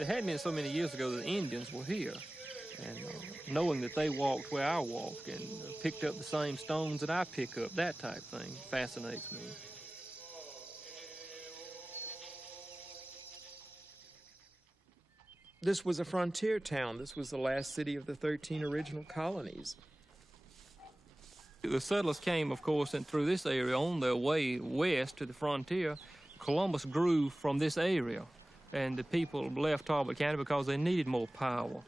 It hadn't been so many years ago that the Indians were here. And knowing that they walked where I walked and picked up the same stones that I pick up, that type thing fascinates me. This was a frontier town. This was the last city of the 13 original colonies. The settlers came, of course, and through this area on their way west to the frontier. Columbus grew from this area, and the people left Talbot County because they needed more power.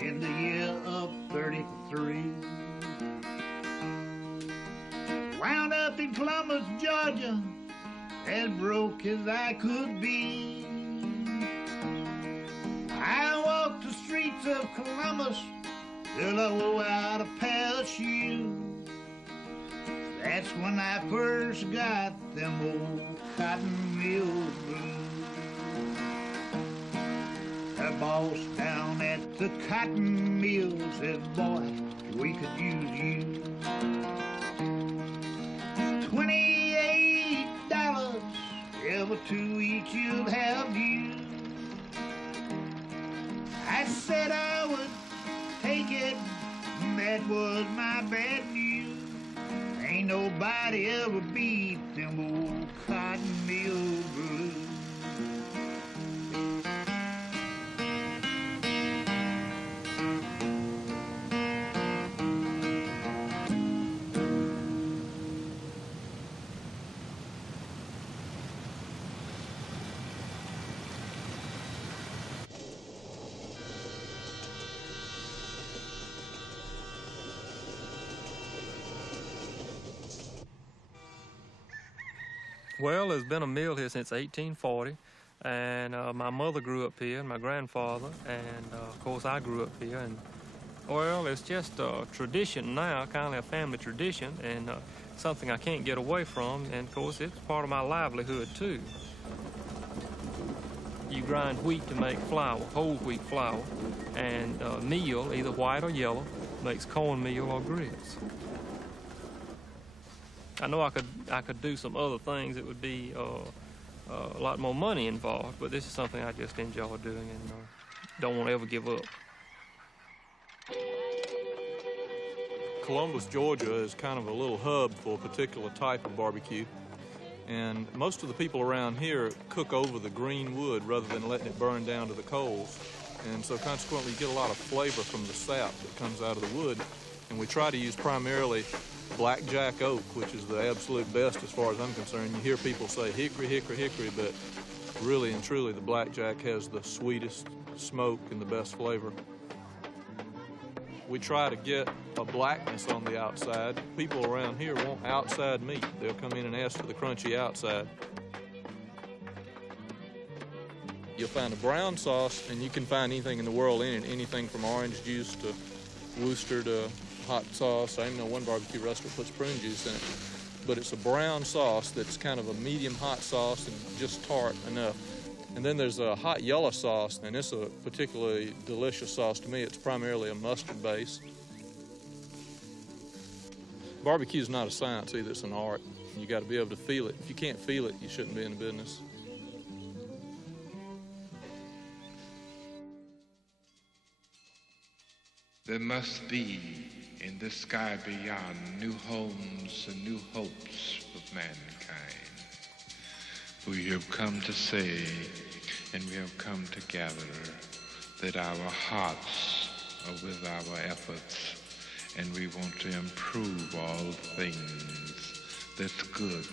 in the year of 33. Wound up in Columbus, Georgia, as broke as I could be. I walked the streets of Columbus till I wore out a pair of shoes. That's when I first got them old cotton mill blues. The boss down at the cotton mill says, boy, we could use you. $28 every 2 weeks you'll have you. I said I would take it, and that was my bad news. Ain't nobody ever beat them old cotton mill blues. Well, there's been a mill here since 1840, and my mother grew up here, and my grandfather, and of course I grew up here. And well, it's just a tradition now, kind of a family tradition, and something I can't get away from. And of course, it's part of my livelihood too. You grind wheat to make flour, whole wheat flour, and meal, either white or yellow, makes cornmeal or grits. I know I could do some other things that would be a lot more money involved, but this is something I just enjoy doing and don't want to ever give up. Columbus, Georgia is kind of a little hub for a particular type of barbecue. And most of the people around here cook over the green wood rather than letting it burn down to the coals. And so consequently you get a lot of flavor from the sap that comes out of the wood. And we try to use primarily blackjack oak, which is the absolute best as far as I'm concerned. You hear people say hickory, hickory, hickory, but really and truly the blackjack has the sweetest smoke and the best flavor. We try to get a blackness on the outside. People around here want outside meat. They'll come in and ask for the crunchy outside. You'll find a brown sauce, and you can find anything in the world in it, anything from orange juice to Worcester to hot sauce. I even know one barbecue restaurant puts prune juice in it. But it's a brown sauce that's kind of a medium hot sauce and just tart enough. And then there's a hot yellow sauce, and it's a particularly delicious sauce to me. It's primarily a mustard base. Barbecue is not a science either, it's an art. You got to be able to feel it. If you can't feel it, you shouldn't be in the business. There must be in the sky beyond new homes and new hopes for mankind. We have come to say, and we have come to gather, that our hearts are with our efforts, and we want to improve all things that's good.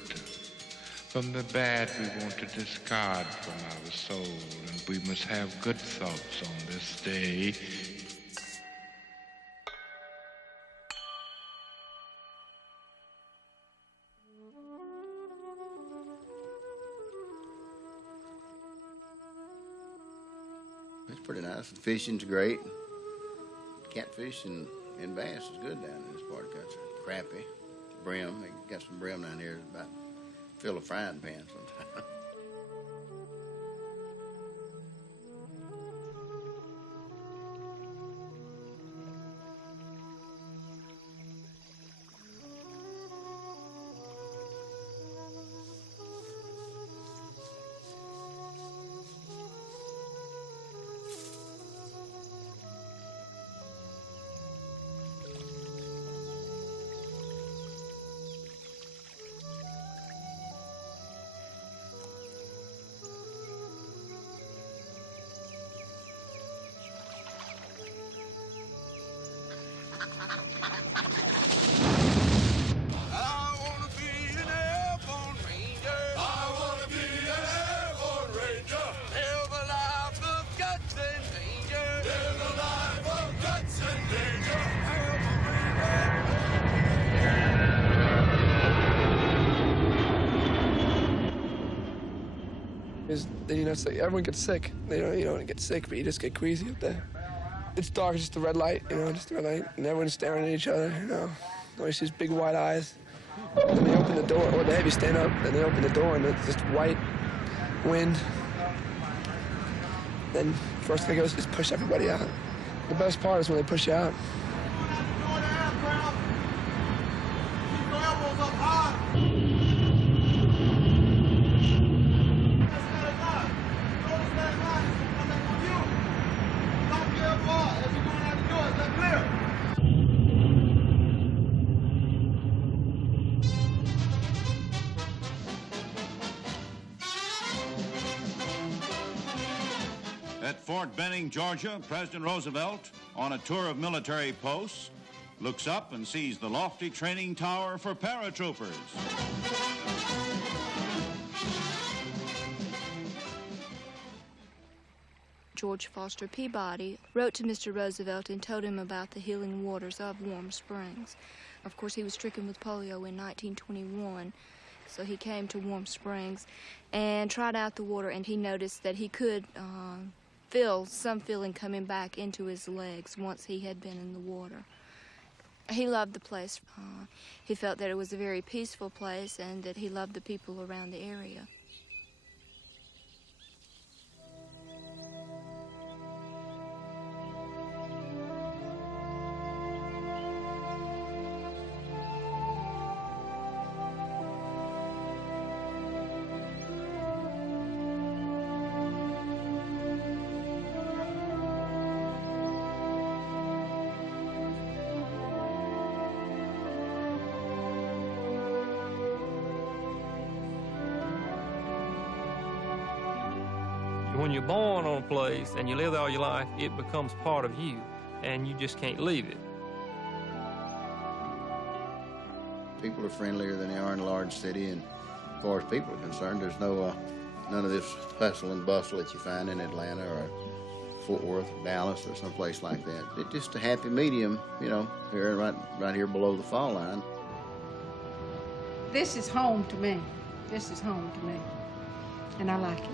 From the bad we want to discard from our soul, and we must have good thoughts on this day. It's pretty nice. Fishing's great. Catfish and bass is good down in this part of the country. Crappie, brim. They got some brim down here that's about fill a frying pan sometimes. You know, it's like everyone gets sick. You don't get sick, but you just get queasy up there. It's dark, just the red light, just the red light, and everyone's staring at each other, Always these big wide eyes. And then they open the door, or they have you stand up, and they open the door, and it's just white wind. Then first thing goes is push everybody out. The best part is when they push you out. At Fort Benning, Georgia, President Roosevelt, on a tour of military posts, looks up and sees the lofty training tower for paratroopers. George Foster Peabody wrote to Mr. Roosevelt and told him about the healing waters of Warm Springs. Of course, he was stricken with polio in 1921, so he came to Warm Springs and tried out the water, and he noticed that he could feel some feeling coming back into his legs once he had been in the water. He loved the place. He felt that it was a very peaceful place and that he loved the people around the area. When you're born on a place and you live there all your life, it becomes part of you, and you just can't leave it. People are friendlier than they are in a large city, and as far as people are concerned, there's no none of this hustle and bustle that you find in Atlanta or Fort Worth or Dallas or someplace like that. It's just a happy medium, you know, here right here below the fall line. This is home to me. This is home to me, and I like it.